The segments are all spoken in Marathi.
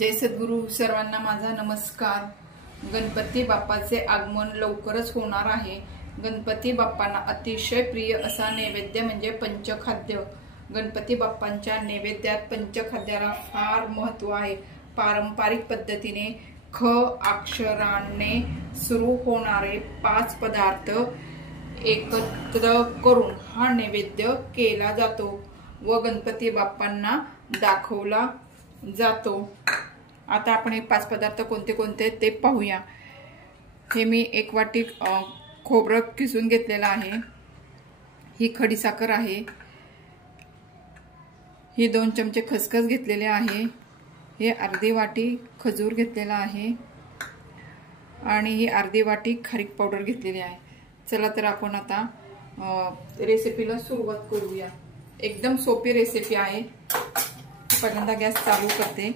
जय सद्गुरु सर्वांना माझा नमस्कार। गणपती बाप्पाचे आगमन लवकरच होणार आहे। गणपती बाप्पांना अतिशय प्रिय असा नैवेद्य म्हणजे पंचखाद्य। गणपती बाप्पांच्या नैवेद्यात पंचखाद्याला फार महत्त्व आहे। पारंपरिक पद्धतीने ख अक्षराने सुरू होणारे 5 पदार्थ एकत्र करून हा नैवेद्य केला जातो व गणपती बाप्पांना दाखवला जातो। आता आपण हे 5 पदार्थ कोणते कोणते ते पाहूया। हे मी 1 वाटी खोबरं किसून घेतलेलं आहे। ही खडी साखर आहे। ही 2 चमचे खसखस घेतलेले आहे। हे अर्धी वाटी खजूर घेतलेला आहे आणि ही अर्धी वाटी खारीक पावडर घेतलेली आहे। चला तर आपण आता रेसिपीला सुरुवात करूया। एकदम सोपी रेसिपी आहे। पहिल्यांदा गॅस चालू करते।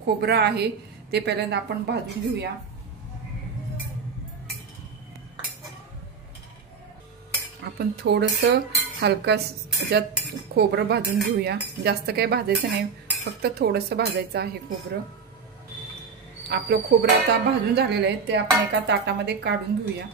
खोबरं आहे ते पहिल्यांदा आपण भाजून घेऊया। आपण थोडंसं हलका ज्यात खोबरं भाजून घेऊया। जास्त काही भाजायचं नाही, फक्त थोडंसं भाजायचं आहे खोबरं। आपलं खोबरं आता भाजून झालेलं आहे, ते आपण एका ताटामध्ये काढून घेऊया।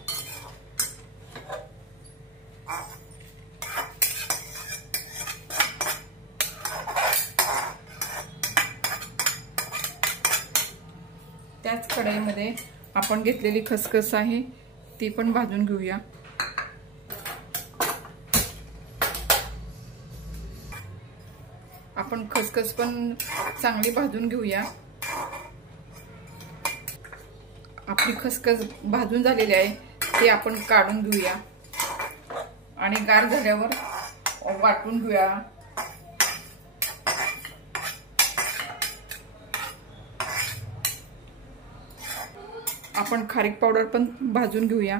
त्याच कढईमध्ये आपण घेतलेली खसखस आहे ती पण भाजून घेऊया। आपण खसखस पण चांगली भाजून घेऊया। आपली खसखस भाजून झालेली आहे ती आपण काढून घेऊया आणि गार झाल्यावर वाटून घेऊया। आपण खारीक पावडर पण भाजून घेऊया।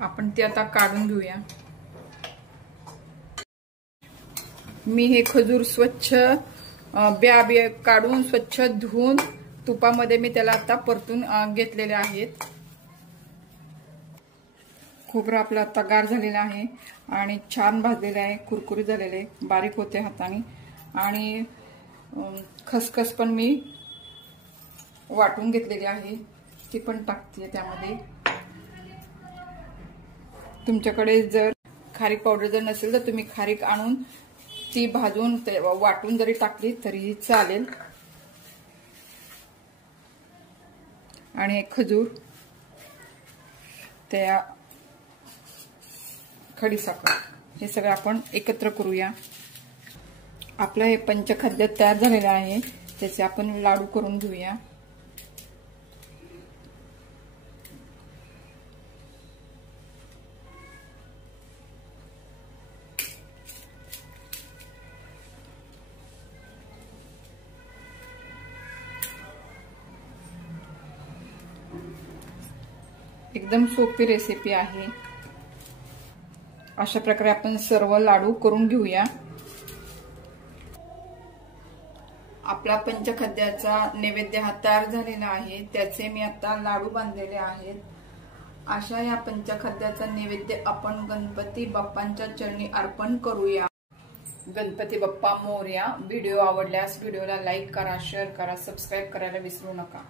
आपण ते आता काढून घेऊया। मी हे खजूर स्वच्छ बिया काढून स्वच्छ धुवून तुपामध्ये मी त्याला आता परतून घेतलेले आहेत। खोबरं आपलं आता गार झालेलं आहे आणि छान भाजलेलं आहे, कुरकुरीत झालेले आहे, बारीक होते हाताने। आणि खसखस पण मी वाटून घेतलेली आहे, ती पण टाकते त्यामध्ये। तुमच्याकडे जर खारीक पावडर जर नसेल तर तुम्ही खारीक आणून ती भाजून वाटून जरी टाकली तरी चालेल। आणि खजूर, त्या खडी साखर, हे सगळं आपण एकत्र करूया। आपलं हे पंचखाद्य तयार झालेलं आहे, त्याचे आपण लाडू करून घेऊया। एकदम सोपी रेसिपी आहे। अशा प्रकारे आपण सर्व लाडू करून घेऊया। आपला पंचखाद्याचा नैवेद्य हा तयार झालेला आहे, त्याचे मी आता लाडू बांधलेले आहेत। अशा या पंचखाद्याचा नैवेद्य आपण गणपती बाप्पांच्या चरणी अर्पण करूया। गणपती बाप्पा मोरया। व्हिडिओ आवडल्यास व्हिडिओला लाईक करा, शेअर करा, सबस्क्राईब करायला विसरू नका।